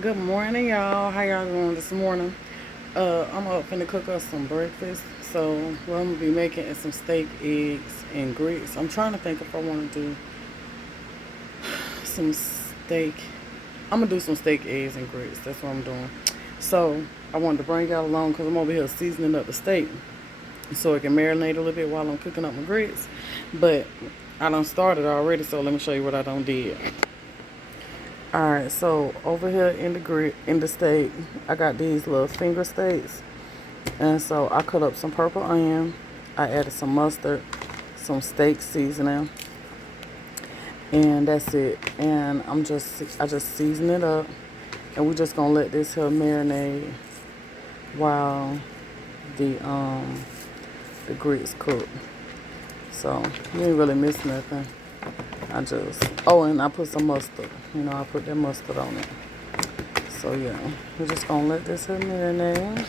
Good morning, y'all. How y'all doing this morning? I'm up finna cook us some breakfast. So what I'm gonna be making is some steak, eggs, and grits. I'm trying to think if I want to do some steak. I'm gonna do some steak, eggs, and grits. That's what I'm doing. So I wanted to bring y'all along because I'm over here seasoning up the steak so it can marinate a little bit while I'm cooking up my grits. But I done started already, so let me show you what I done did. Alright, so over here in the steak, I got these little finger steaks. And so I cut up some purple onion. I added some mustard, some steak seasoning, and that's it. And I just season it up, and we're just gonna let this here marinate while the the grits cook. So you ain't really miss nothing. And I put some mustard. I put that mustard on it. So yeah, we're just gonna let this here marinate.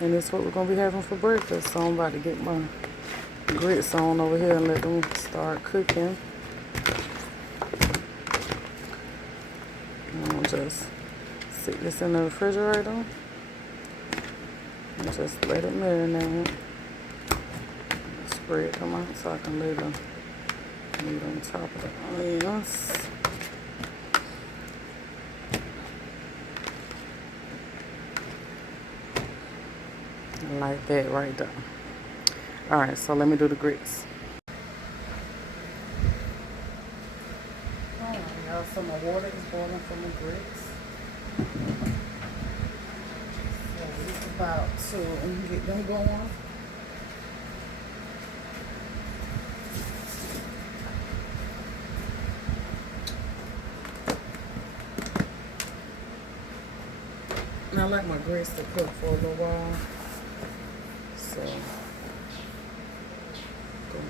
And that's what we're gonna be having for breakfast. So I'm about to get my grits on over here and let them start cooking. And I'll just sit this in the refrigerator and just let it marinate. Spread them out so I can lay them on top of the onions. Like that right there. Alright, so let me do the grits. Alright, y'all, so my water is boiling for my grits. So it's about to get them going. And I like my grits to cook for a little while. So, gonna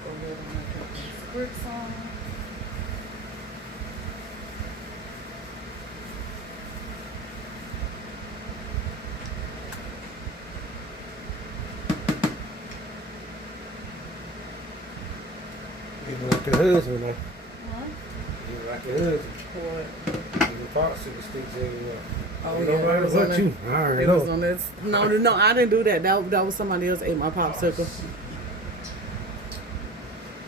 go ahead and get these grits on. You like your husband, though. Huh? You like your husband. What? You popsicle sticks everywhere. Oh Ain't yeah, nobody it was but on that. you. I already It know. was on this. No, I didn't do that. That was somebody else ate my popsicle.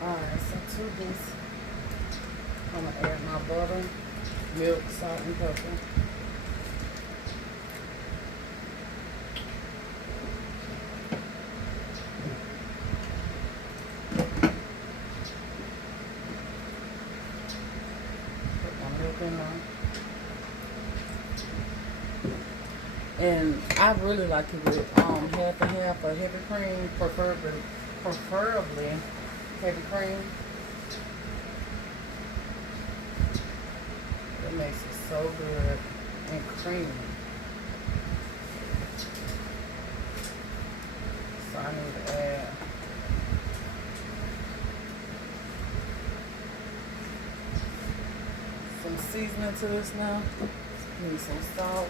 Alright, so to this, I'm gonna add my butter, milk, salt, and pepper. Put my milk in there. And I really like it with half and half of heavy cream, preferably heavy cream. It makes it so good and creamy. So I need to add some seasoning to this now. Need some salt.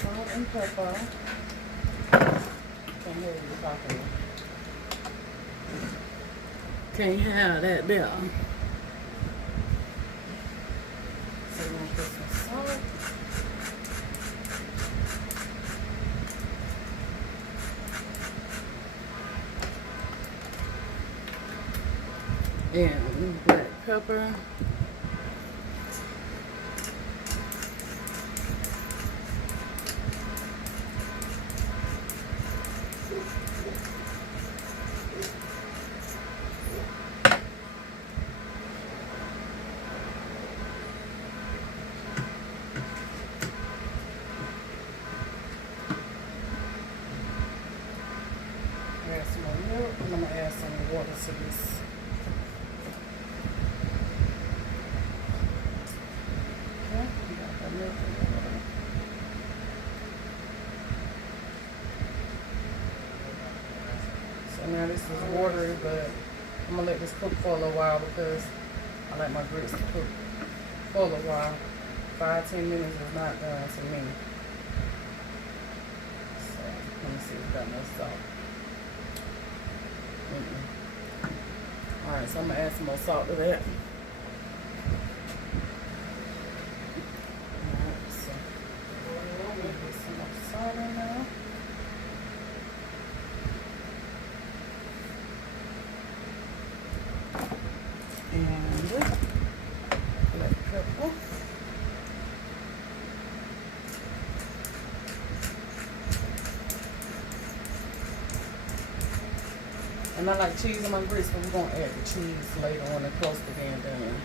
Salt and pepper. Can't hear you talking. Can't have that there. So we're gonna put some salt. And black pepper. Add some more milk, and I'm gonna add some water to this. Okay, got that milk and water. So now this is watery, but I'm gonna let this cook for a little while because I like my grits to cook for a little while. 5-10 minutes is not done to me. So let me see if we got no salt. I Alright, so I'm gonna add some more salt to that. Alright, so put some more salt in there. And black pepper. And I like cheese in my grits, but we're gonna add the cheese later when it's close to being done.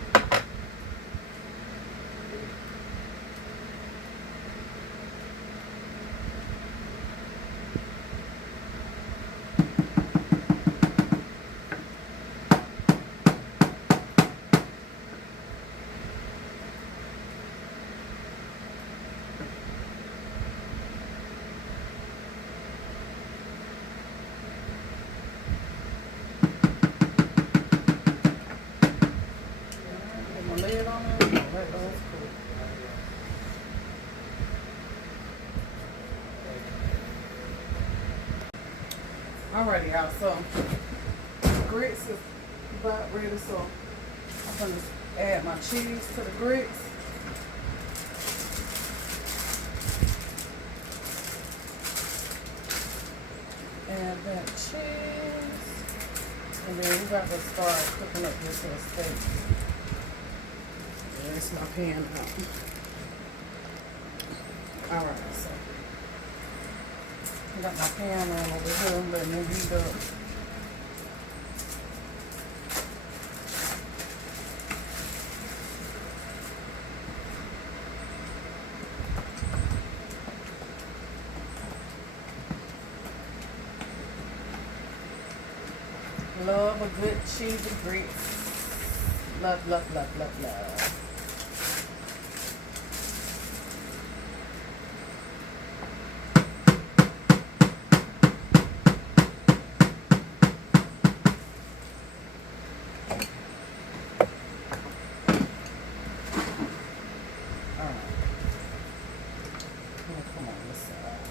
Put my lid on it, and let those cook. Alrighty, y'all, so grits is about ready, so I'm gonna add my cheese to the grits. Add that cheese. And then we got to start cooking up this little steak. Rinse my pan out. Alright, so I got my pan on over here, letting it heat up. Love a good cheesy grits. Love, love, love, love, love. Alright. Come on this side.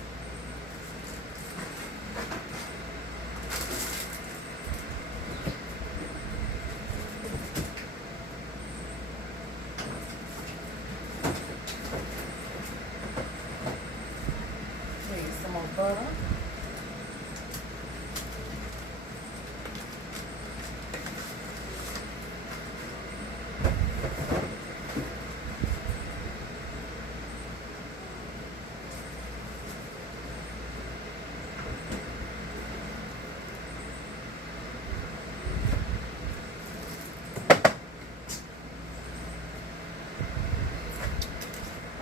Some more butter.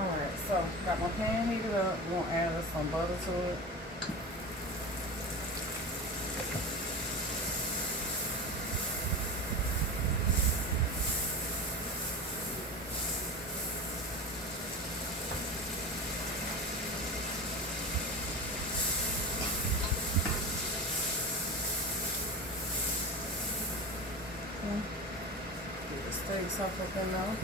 Alright, so got my pan heated up. We're gonna add some butter to it. Get the steaks up in there.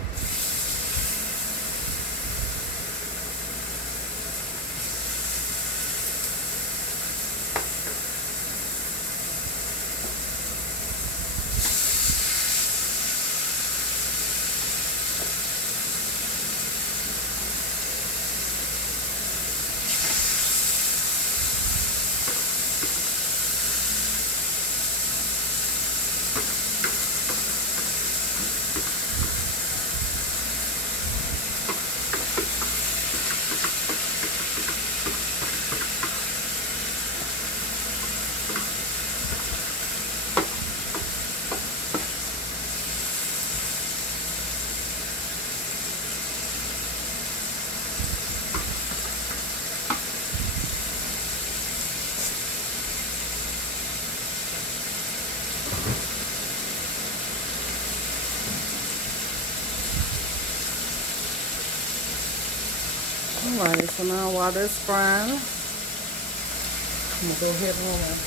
Alright, so now while that's frying, I'm gonna go ahead and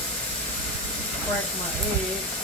crack my eggs.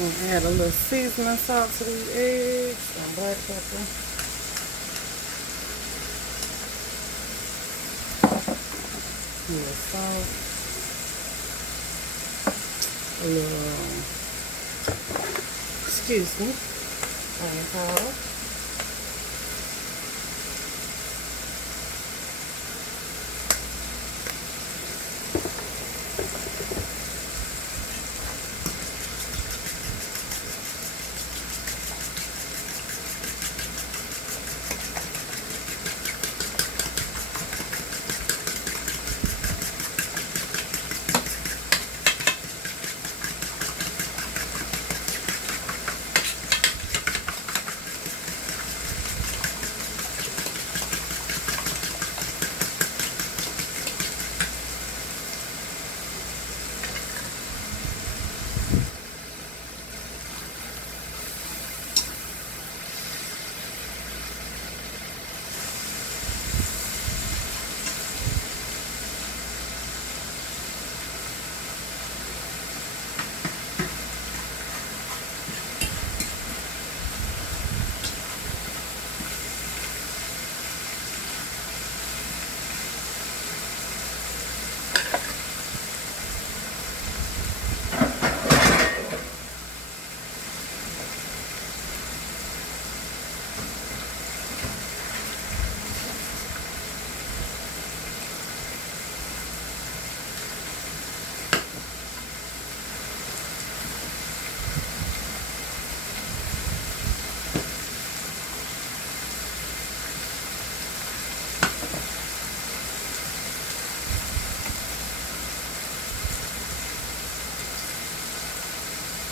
Add a little seasoning salt to these eggs and black pepper. A little salt. A little, excuse me, onion powder.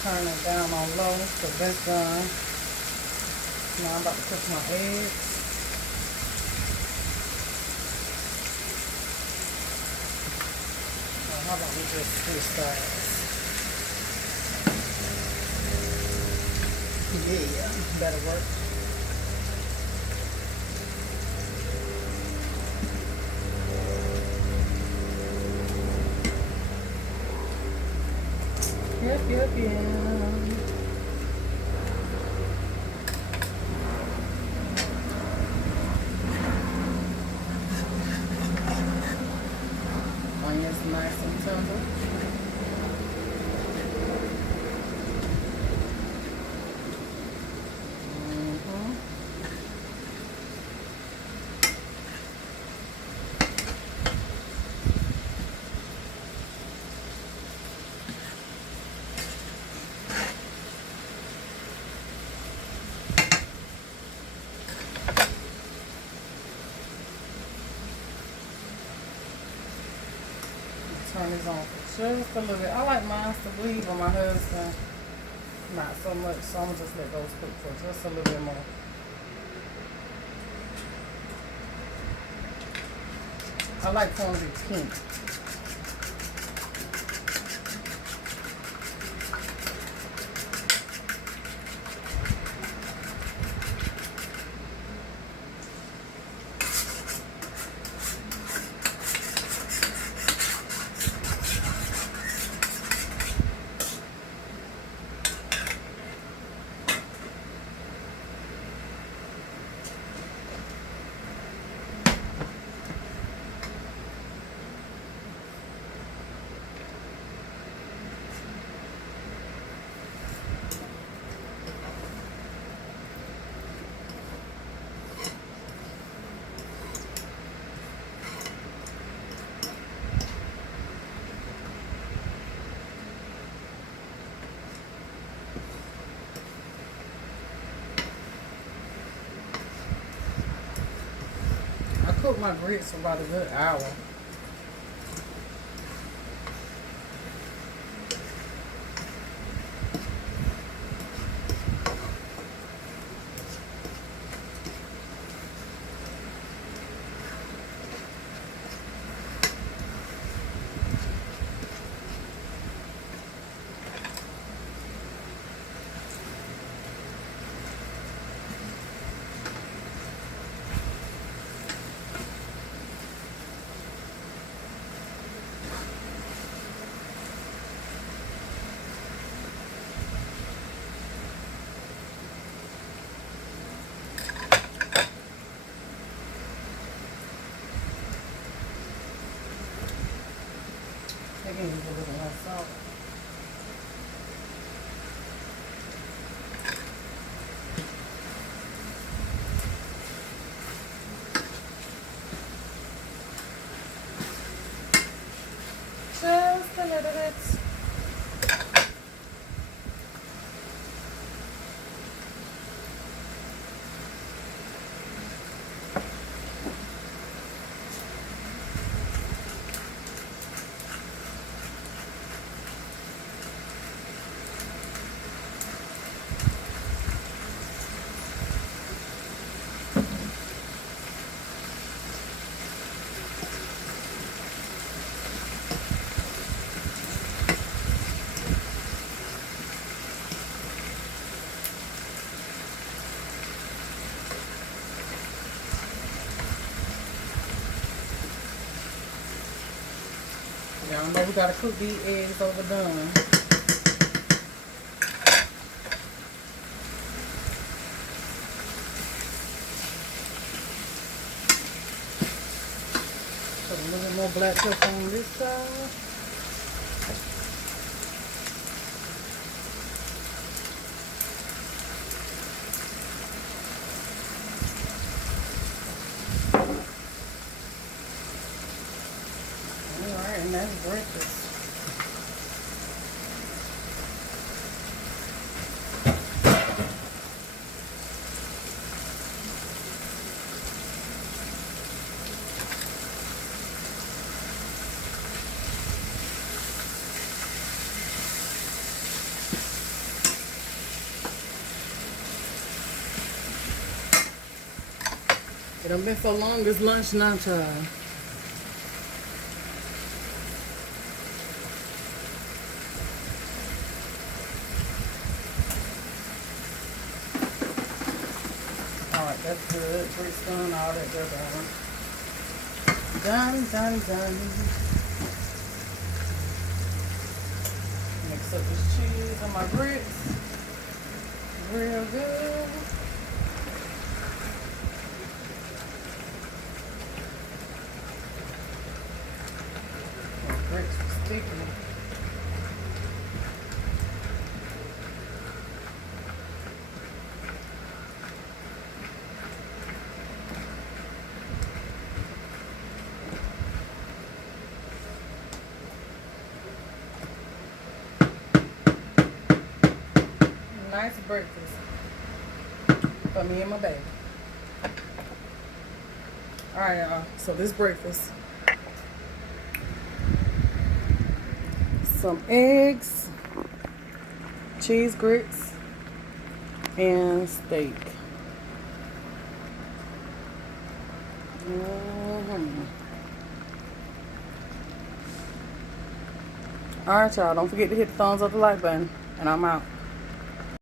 Turn it down on low because that's done. Now I'm about to cook my eggs. Well, how about we just switch sides? Yeah, that'll work. Yep. Onions nice and tender. Turn this on for just a little bit. I like mine to bleed, but my husband not so much, so I'm gonna just let those cook for just a little bit more. I like corn to be pink. I cooked my grits for about a good hour. again, use a little less salt. Just a little bit. Y'all know we gotta cook these eggs overdone. Put a little bit more black pepper on this side. Alright, and that's breakfast. It done been so long, it's lunch now, child. Alright, that's good. Grits done, all that good. Done. Mix up this cheese and my grits. Real good. My grits are sticky. Nice breakfast for me and my baby. Alright, y'all. So this breakfast. Some eggs, cheese grits, and steak. Alright, y'all. Don't forget to hit the thumbs up, the like button. And I'm out.